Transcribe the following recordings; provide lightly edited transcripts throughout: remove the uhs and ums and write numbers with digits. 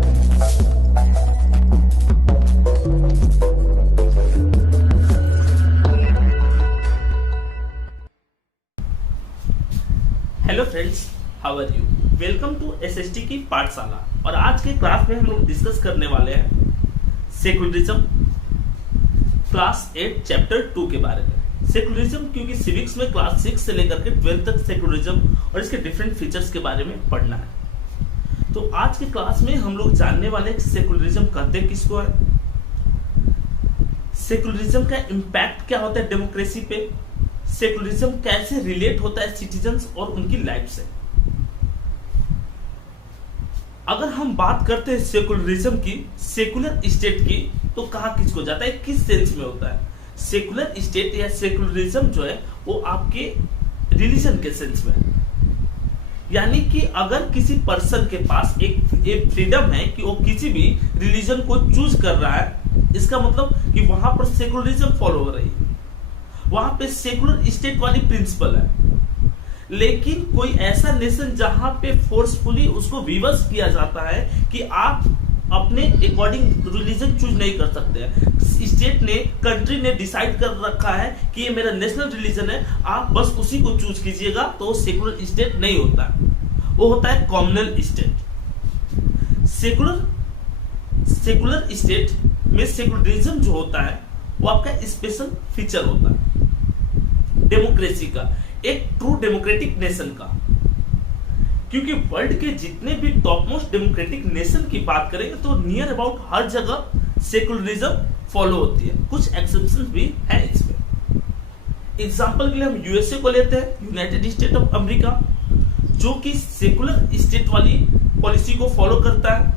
Hello friends, how are you? Welcome to SST की पाठशाला। और आज के क्लास में हम लोग डिस्कस करने वाले हैं सेकुलरिज्म क्लास 8 चैप्टर 2 के बारे में। सेकुलरिज्म क्योंकि सिविक्स में क्लास 6 से लेकर के 12 तक सेकुलरिज्म और इसके डिफरेंट फीचर्स के बारे में पढ़ना है। तो आज के क्लास में हम लोग जानने वाले सेकुलरिज्म कहते किसको है, सेकुलरिज्म का इम्पैक्ट क्या होता है डेमोक्रेसी पे, सेकुलरिज्म कैसे रिलेट होता है सिटीजन्स और उनकी लाइफ से। अगर हम बात करते हैं सेकुलरिज्म की, सेकुलर स्टेट की, तो कहा किसको जाता है, किस सेंस में होता है? सेकुलर स्टेट या सेकुलरिज्म जो है वो आपके रिलीजन के सेंस में, यानी कि अगर किसी पर्सन के पास एक फ्रीडम है कि वो किसी भी रिलीजन को चूज कर रहा है, इसका मतलब कि वहां पर सेकुलरिज्म फॉलो हो रही है, वहां पे सेकुलर स्टेट वाली प्रिंसिपल है। लेकिन कोई ऐसा नेशन जहां पे फोर्सफुली उसको विवश किया जाता है कि आप अपने अकॉर्डिंग रिलीजन चूज नहीं कर सकते हैं, स्टेट ने, कंट्री ने डिसाइड कर रखा है कि ये मेरा नेशनल रिलीजन है, आप बस उसी को चूज कीजिएगा, तो वो सेकुलर स्टेट नहीं होता, वो होता है कॉम्युनल स्टेट। सेकुलर स्टेट में सेकुलरिज्म जो होता है वो आपका स्पेशल फीचर होता है डेमोक्रेसी का, एक ट्रू डेमोक्रेटिक नेशन का। क्योंकि वर्ल्ड के जितने भी टॉप मोस्ट डेमोक्रेटिक नेशन की बात करेंगे तो नियर अबाउट हर जगह सेकुलरिज्म फॉलो होती है, कुछ एक्सेप्शन भी है इसमें। एग्जांपल के लिए हम यूएसए को लेते हैं, यूनाइटेड स्टेट ऑफ अमेरिका, जो कि सेकुलर स्टेट वाली पॉलिसी को फॉलो करता है।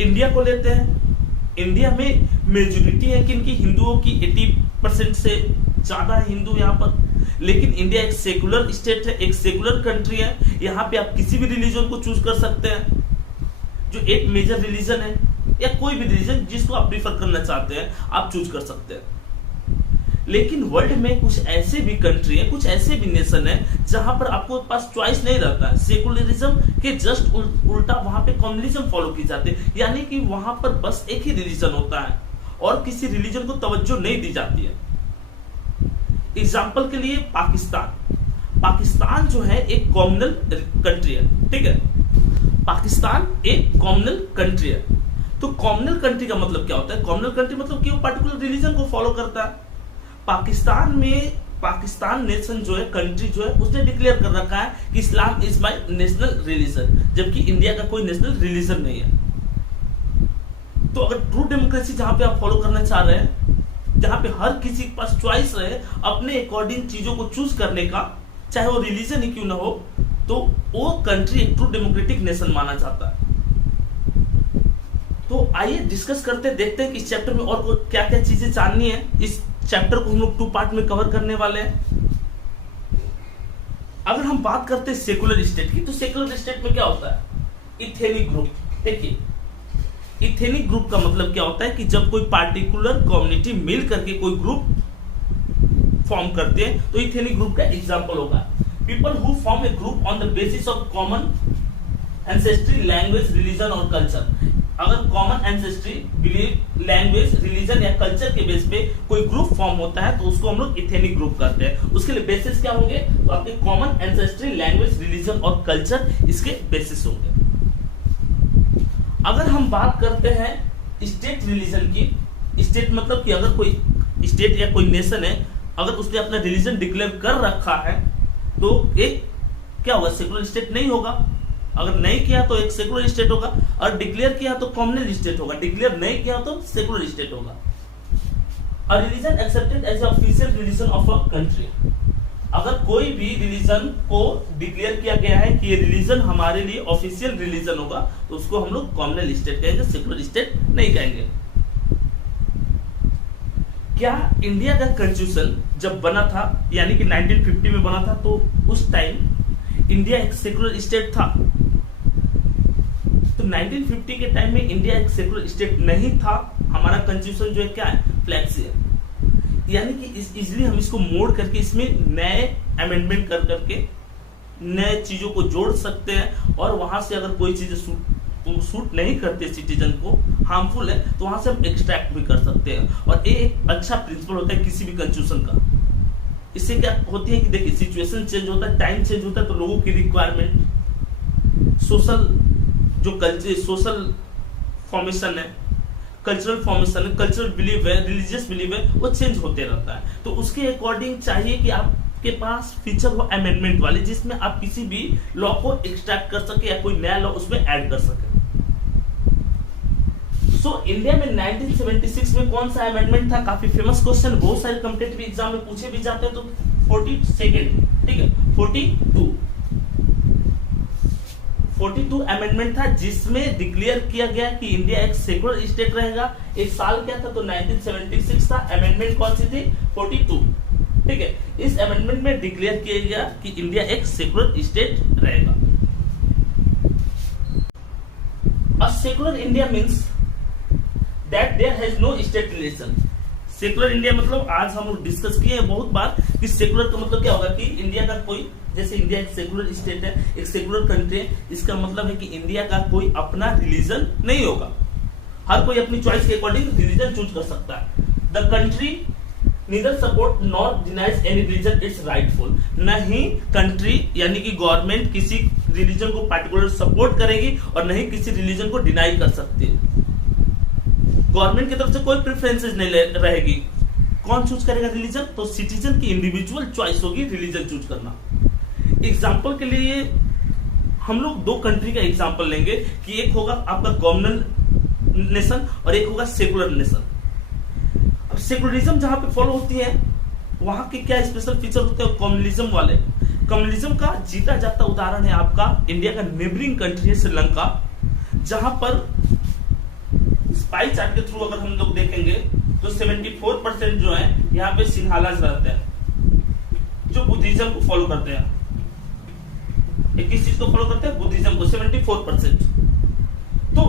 इंडिया को लेते हैं, इंडिया में मेजोरिटी है कि इनकी हिंदुओं की 80% से ज्यादा है हिंदू यहाँ पर, लेकिन इंडिया एक सेकुलर स्टेट है, एक सेकुलर कंट्री है। यहाँ पे आप किसी भी रिलीजन को चूज कर सकते हैं जो एक मेजर रिलीजन है, या कोई भी रिलीजन जिसको आप प्रीफर करना चाहते हैं आप चूज कर सकते हैं। लेकिन वर्ल्ड में कुछ ऐसे भी कंट्री है, कुछ ऐसे भी नेशन है जहां पर आपको पास चॉइस नहीं रहता है, सेकुलरिज्म के जस्ट उल्टा वहां पे कम्युनिज्म फॉलो की जाती है, यानी कि वहां पर बस एक ही रिलीजन होता है और किसी रिलीजन को तवज्जो नहीं दी जाती है। एग्जाम्पल के लिए पाकिस्तान जो है एक कॉम्युनल कंट्री है, ठीक है, पाकिस्तान एक कॉम्युनल कंट्री है। तो कॉम्युनल कंट्री का मतलब क्या होता है? कॉम्युनल कंट्री मतलब कि वो पर्टिकुलर रिलीजन को फॉलो करता है। पाकिस्तान नेशन जो है, कंट्री जो है, उसने डिक्लेयर कर रखा है कि Islam is my national religion, जबकि इंडिया का कोई नेशनल रिलीजन नहीं है। तो अगर ट्रू डेमोक्रेसी जहां पे आप फॉलो करना चाह रहे हैं, जहां पे हर किसी के पास चॉइस रहे अपने अकॉर्डिंग चीजों को चूज करने का, चाहे वो रिलीजन ही क्यों ना हो, तो वो कंट्री एक ट्रू डेमोक्रेटिक नेशन माना जाता है। तो आइए डिस्कस करते हैं, देखते हैं कि इस चैप्टर में और क्या क्या चीजें जाननी है। इस चैप्टर को हम लोग 2 पार्ट में कवर करने वाले हैं। अगर हम बात करते हैं सेकुलर स्टेट की, तो सेकुलर स्टेट में क्या होता है? Ethnic group. देखिए, इथेनिक ग्रुप का मतलब क्या होता है कि जब कोई पार्टिकुलर कम्युनिटी मिल करके कोई ग्रुप फॉर्म करते हैं, तो इथेनिक ग्रुप का एग्जांपल होगा people who form A group on the basis of common ancestry, language, religion और कल्चर। अगर common ancestry, belief, language, religion या कल्चर के बेस पे कोई ग्रुप फॉर्म होता है तो उसको हम लोग इथेनिक ग्रुप करते हैं। उसके लिए बेसिस क्या होंगे? तो आपके कॉमन एंसेस्ट्री, लैंग्वेज, रिलीजन और कल्चर इसके बेसिस होंगे। अगर हम बात करते हैं स्टेट रिलीजन की, स्टेट मतलब कि अगर कोई स्टेट या कोई नेशन है, अगर उसने अपना रिलीजन डिक्लेयर कर रखा है तो एक क्या होगा? सेकुलर स्टेट नहीं होगा। अगर नहीं किया तो एक सेकुलर स्टेट होगा, और डिक्लेयर किया तो कॉम्युनल स्टेट होगा, डिक्लेयर नहीं किया तो सेकुलर स्टेट होगा। A religion accepted as official religion of a country. अगर कोई भी रिलीजन को डिक्लेयर किया गया है कि ये रिलीजन हमारे लिए ऑफिशियल रिलीजन होगा, तो उसको हम लोग कॉम्युनल स्टेट कहेंगे, सेकुलर स्टेट नहीं कहेंगे। क्या इंडिया का कॉन्स्टिट्यूशन जब बना था, यानी कि 1950 में बना था, तो उस टाइम इंडिया एक सेकुलर स्टेट था? तो 1950 के टाइम में इंडिया एक सेकुलर स्टेट नहीं था। हमारा कॉन्स्टिट्यूशन जो है क्या है? फ्लैक्सी है, यानी कि इजीली हम इसको मोड़ करके इसमें नए अमेंडमेंट कर करके नए चीजों को जोड़ सकते हैं, और वहां से अगर कोई चीजें को सूट नहीं करते, सिटीजन को हार्मफुल है, तो वहां से हम एक्सट्रैक्ट भी कर सकते हैं। और ये एक अच्छा प्रिंसिपल होता है किसी भी कॉन्स्टिट्यूशन का। इससे क्या होती है कि देखिए सिचुएशन चेंज होता है, टाइम चेंज होता है, तो लोगों की रिक्वायरमेंट, सोशल जो कल्चर, सोशल फॉर्मेशन है, कल्चरल फॉर्मेशन है, कल्चरल बिलीव है, रिलीजियस बिलीव है, वो चेंज होते रहता है। तो उसके अकॉर्डिंग चाहिए कि आपके पास फीचर हो अमेंडमेंट वाले, जिसमें आप किसी भी लॉ को एक्सट्रैक्ट कर सके या कोई नया लॉ उसमें ऐड कर सके। सो इंडिया में 1976 में कौन सा अमेंडमेंट था? काफी फेमस क्वेश्चन, बहुत सारे कॉम्पिटिटिव एग्जाम में पूछे भी जाते हैं। तो 42, ठीक है, 42 अमेंडमेंट था, जिसमें डिक्लेयर किया गया कि इंडिया एक सेकुलर स्टेट रहेगा। एक साल क्या था? तो 1976 था। अमेंडमेंट कौन सी थी? 42, ठीक है। इस अमेंडमेंट में डिक्लेयर किया गया कि इंडिया एक सेकुलर स्टेट रहेगा। A secular India means that there has no state relation. Secular India मतलब आज हम लोग डिस्कस किए हैं बहुत बार कि सेकुलर का मतलब क्या होगा कि इंडिया का कोई, जैसे इंडिया एक सेकुलर स्टेट है, एक सेकुलर कंट्री है, इसका मतलब है कि इंडिया का कोई अपना रिलीजन नहीं होगा। हर कोई अपनी चॉइस के अकॉर्डिंग रिलीजन चूज कर सकता है। The country neither support nor denies any religion it's rightful. नहीं कंट्री यानी कि गवर्नमेंट किसी रिलीजन को पार्टिकुलर सपोर्ट करेगी और नहीं किसी रिलीजन को डिनाई कर सकती है। गवर्नमेंट की तरफ से कोई प्रेफरेंसेस नहीं रहेगी। कौन चूज करेगा रिलीजन? तो सिटीजन की इंडिविजुअल चॉइस होगी रिलीजन चूज करना। एग्जाम्पल के लिए हम लोग दो कंट्री का एग्जाम्पल लेंगे कि एक होगा आपका कम्युनल नेशन और एक होगा सेकुलर नेशन। अब सेकुलरिज्म जहां पे फॉलो होती है वहां के क्या स्पेशल फीचर होते हैं कम्युनलिज्म वाले? कम्युनलिज्म का जीता जाता उदाहरण है आपका इंडिया का नेबरिंग कंट्री है श्रीलंका, जहां पर स्पाई चार्ट के थ्रू अगर हम लोग देखेंगे तो 74% जो है यहाँ पे सिन्हालाज रहते हैं जो बुद्धिज्म को फॉलो करते हैं। किस चीज को फॉलो करते हैं? बुद्धिज्म को। 74%, तो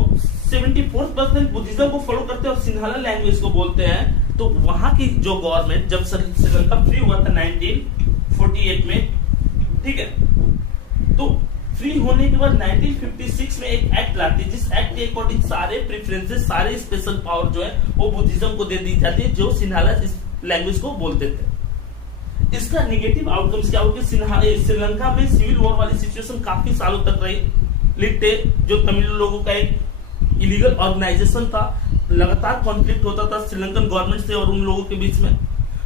74% बुद्धिज्म को फॉलो करते हैं और सिन्हाला लैंग्वेज को बोलते हैं। तो वहां की जो गवर्नमेंट, जब श्रीलंका फ्री हुआ था 1948 में, ठीक है, तो फ्री होने के बाद 1956 में एक एक्ट लाती है, जिस एक्ट के अकॉर्डिंग सारे प्रेफरेंसेस, सारे स्पेशल पावर जो है वो बुद्धिज्म को दे दी जाती है, जो सिन्हाला लैंग्वेज को बोलते थे। इसका नेगेटिव आउटकम्स क्या होगी? श्रीलंका में सिविल वॉर वाली सिचुएशन काफी सालों तक रही। लिट्टे जो तमिल लोगों का एक इलीगल ऑर्गेनाइजेशन था, लगातार कॉन्फ्लिक्ट होता था श्रीलंकन गवर्नमेंट से और उन लोगों के बीच में।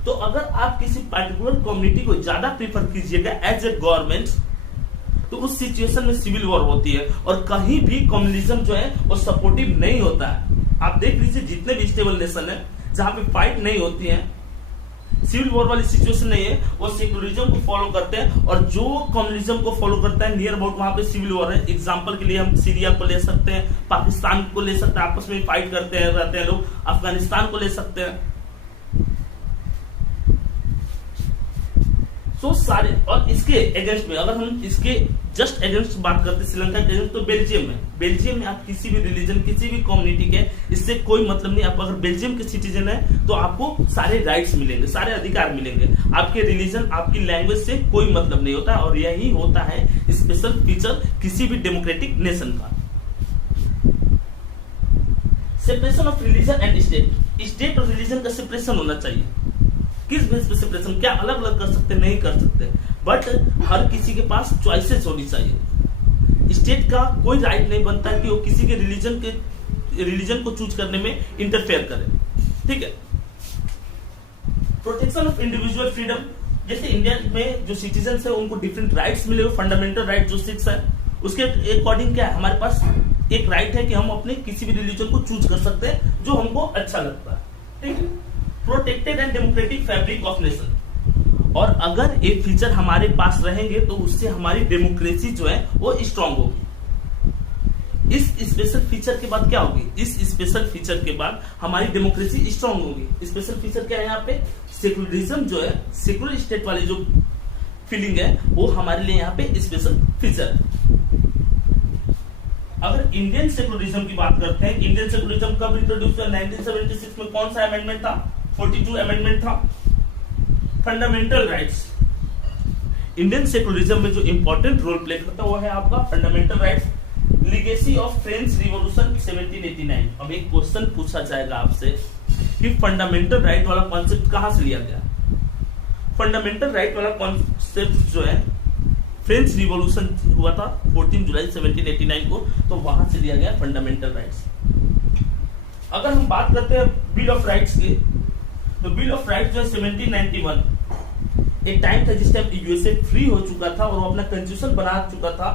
तो अगर आप किसी पर्टिकुलर कम्युनिटी को ज्यादा प्रीफर कीजिएगा एज ए गवर्नमेंट, तो उस सिचुएशन में सिविल वॉर होती है और कहीं भी कम्युनिज्म जो है वो सपोर्टिव नहीं होता है। आप देख लीजिए जितने भी स्टेबल नेशन है जहां पे फाइट नहीं होती है, सिविल वॉर वाली सिचुएशन नहीं है, वो सेक्युलरिज्म को फॉलो करते हैं। और जो कम्युनिज्म को फॉलो करता है नियर अबाउट वहां पे सिविल वॉर है। एग्जांपल के लिए हम सीरिया को ले सकते हैं, पाकिस्तान को ले सकते हैं, आपस में फाइट करते हैं रहते हैं लोग, अफगानिस्तान को ले सकते हैं। तो सारे, और इसके अगेंस्ट में अगर हम इसके जस्ट अगेंस्ट बात करते हैं श्रीलंका के अगेंस्ट, तो बेल्जियम है। बेल्जियम में आप किसी भी रिलीजन, किसी भी कम्युनिटी के, इससे कोई मतलब नहीं। आप अगर बेल्जियम के सिटीजन है तो आपको सारे राइट्स मिलेंगे, सारे अधिकार मिलेंगे। आपके रिलीजन, आपकी लैंग्वेज से कोई मतलब नहीं होता। और यही होता है स्पेशल फीचर किसी भी डेमोक्रेटिक नेशन का। Separation of religion and state. State और रिलीजन का सेपरेशन होना चाहिए। किस बेस पे सेपरेशन? क्या अलग अलग कर सकते? नहीं कर सकते, बट हर किसी के पास चॉइसेस होनी चाहिए। स्टेट का कोई राइट नहीं बनता कि वो किसी के रिलीजन को चूज करने में इंटरफेयर करे, ठीक है। प्रोटेक्शन ऑफ इंडिविजुअल फ्रीडम, जैसे इंडिया में जो सिटीजन है उनको डिफरेंट राइट्स मिले हुए, फंडामेंटल राइट जो 6 है, उसके अकॉर्डिंग क्या है, हमारे पास एक राइट है कि हम अपने किसी भी रिलीजन को चूज कर सकते हैं जो हमको अच्छा लगता है, ठीक है। Protected and democratic fabric of nation, और अगर ये फीचर हमारे पास रहेंगे तो उससे हमारी डेमोक्रेसी जो है वो स्ट्रांग होगी। इस स्पेशल फीचर के बाद क्या होगी? इस स्पेशल फीचर के बाद हमारी डेमोक्रेसी स्ट्रांग होगी। स्पेशल फीचर क्या है यहाँ पे? सेकुलरिज्म जो है, सेकुलर स्टेट वाली जो फीलिंग है वो हमारे लिए यहाँ पे स्पेशल फीचर है। अगर इंडियन सेकुलरिज्म की बात करते हैं, इंडियन सेकुलरिज्म कब इंट्रोड्यूस हुआ? 1976 में। कौन सा अमेंडमेंट था? 42 अमेंडमेंट था। फंडामेंटल राइट्स, इंडियन सेकुलरिज्म में जो इंपॉर्टेंट रोल प्ले करता है वो है आपका fundamental rights. Legacy of French revolution 1789। अब एक क्वेश्चन पूछा जाएगा आपसे कि फंडामेंटल राइट वाला कॉन्सेप्ट कहां से लिया गया। फंडामेंटल राइट वाला कॉन्सेप्ट जो है फ्रेंच रिवॉल्यूशन हुआ था 14 जुलाई 1789 को, तो वहां से लिया गया फंडामेंटल राइट्स। अगर हम बात करते हैं बिल ऑफ राइट्स की, तो बिल ऑफ राइट्स जो है 1791 एक टाइम था जिस टाइम यूएसए फ्री हो चुका था और वो अपना कॉन्स्टिट्यूशन बना चुका था।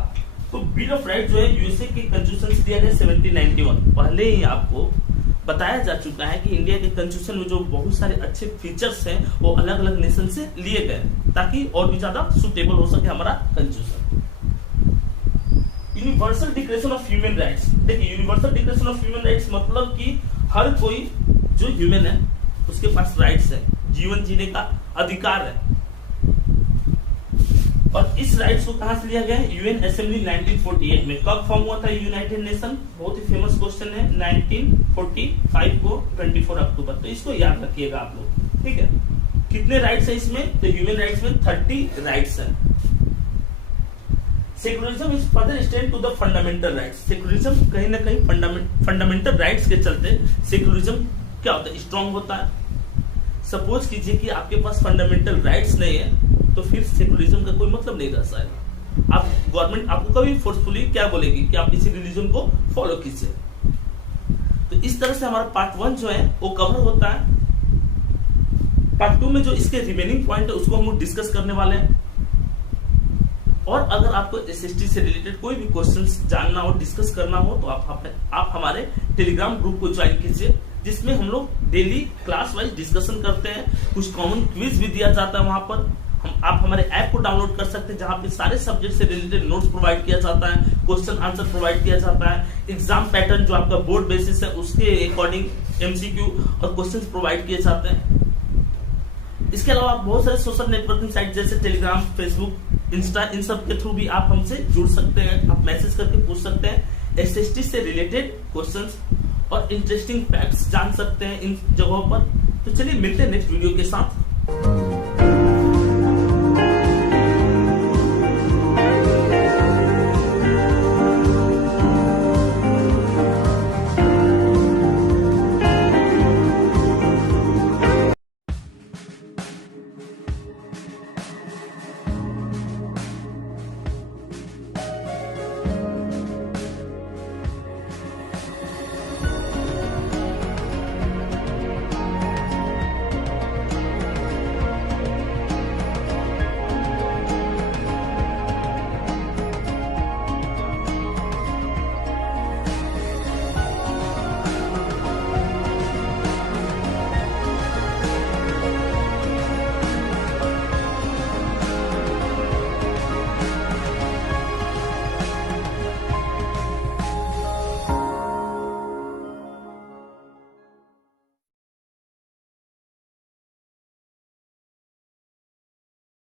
तो बिल ऑफ राइट्स जो है यूएसए के कॉन्स्टिट्यूशन से दिया गया 1791। पहले ही आपको बताया जा चुका है कि इंडिया के कॉन्स्टिट्यूशन में जो बहुत सारे अच्छे फीचर्स हैं वो अलग अलग नेशन से लिए गए ताकि और भी ज्यादा सुटेबल हो सके हमारा constitution. Universal declaration of human rights. देखिए universal declaration of human rights मतलब कि हर कोई जो ह्यूमन है उसके पास राइट्स है, जीवन जीने का अधिकार है। और इस राइट्स को कहां से लिया गया है? यूएन असेंबली 1948 में। कब फॉर्म हुआ था यूनाइटेड नेशन? बहुत ही फेमस क्वेश्चन है, 1945 को 24 अक्टूबर। तो इसको याद रखिएगा आप लोग, ठीक है। कितने राइट्स है इसमें? तो ह्यूमन राइट्स में 30 राइट्स है। Secularism is further extend to the fundamental rights. Secularism कहीं ना कहीं फंडामेंटल राइट्स के चलते सेक्युलरिज्म क्या होता है? स्ट्रांग होता है। सपोज कीजिए कि आपके पास फंडामेंटल राइट्स नहीं है तो फिर सेक्युलरिज्म का कोई मतलब नहीं रह जाएगा। आप गवर्नमेंट आपको कभी फोर्सफुली क्या बोलेगी कि आप किसी रिलीजन को फॉलो कीजिए। तो इस तरह से हमारा पार्ट 1 जो है वो कवर होता है। पार्ट 2 में जो इसके रिमेनिंग पॉइंट है उसको हम डिस्कस करने वाले हैं। और अगर आपको एसएसटी से रिलेटेड कोई भी क्वेश्चंस जानना हो, डिस्कस करना हो, तो आप हमारे टेलीग्राम ग्रुप को ज्वाइन कीजिए, जिसमें हम लोग डेली क्लास वाइज डिस्कशन करते हैं। कुछ कॉमन क्विज भी दिया जाता है वहां पर। आप हमारे ऐप को डाउनलोड कर सकते हैं जहां पे सारे सब्जेक्ट से रिलेटेड नोट्स प्रोवाइड किया जाता है, क्वेश्चन आंसर प्रोवाइड किया जाता है, एग्जाम पैटर्न जो आपका बोर्ड बेसिस है उसके अकॉर्डिंग एमसीक्यू और क्वेश्चंस प्रोवाइड किए जाते हैं। इसके अलावा बहुत सारे सोशल नेटवर्किंग साइट जैसे टेलीग्राम, फेसबुक, इंस्टा, इन सब के थ्रू भी आप हमसे जुड़ सकते हैं। आप मैसेज करके पूछ सकते हैं एसएसटी से रिलेटेड क्वेश्चंस और इंटरेस्टिंग फैक्ट्स जान सकते हैं इन जगहों पर। तो चलिए मिलते हैं नेक्स्ट वीडियो के साथ।